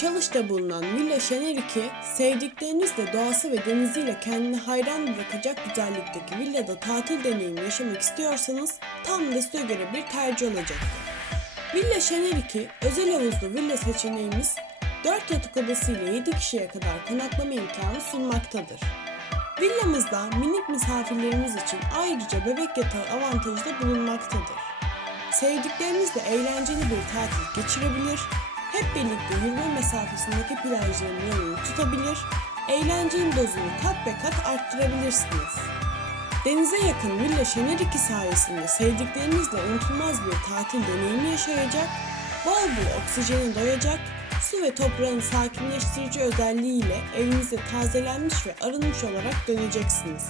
Çalış'ta bulunan Villa Şener 2, sevdiklerinizle doğası ve deniziyle kendini hayran bırakacak güzellikteki villada tatil deneyimi yaşamak istiyorsanız tam da göre bir tercih olacak. Villa Şener 2, özel havuzlu villa seçeneğimiz 4 yatak odası ile 7 kişiye kadar konaklama imkanı sunmaktadır. Villamızda minik misafirlerimiz için ayrıca bebek yatağı avantajı da bulunmaktadır. Sevdiklerinizle eğlenceli bir tatil geçirebilir, hep birlikte yürüme mesafesindeki plajların yolunu tutabilir, eğlencenin dozunu kat be kat arttırabilirsiniz. Denize yakın Villa Şener 2 sayesinde sevdiklerinizle unutulmaz bir tatil deneyimi yaşayacak, bol bol oksijene doyacak, su ve toprağın sakinleştirici özelliğiyle evinizde tazelenmiş ve arınmış olarak döneceksiniz.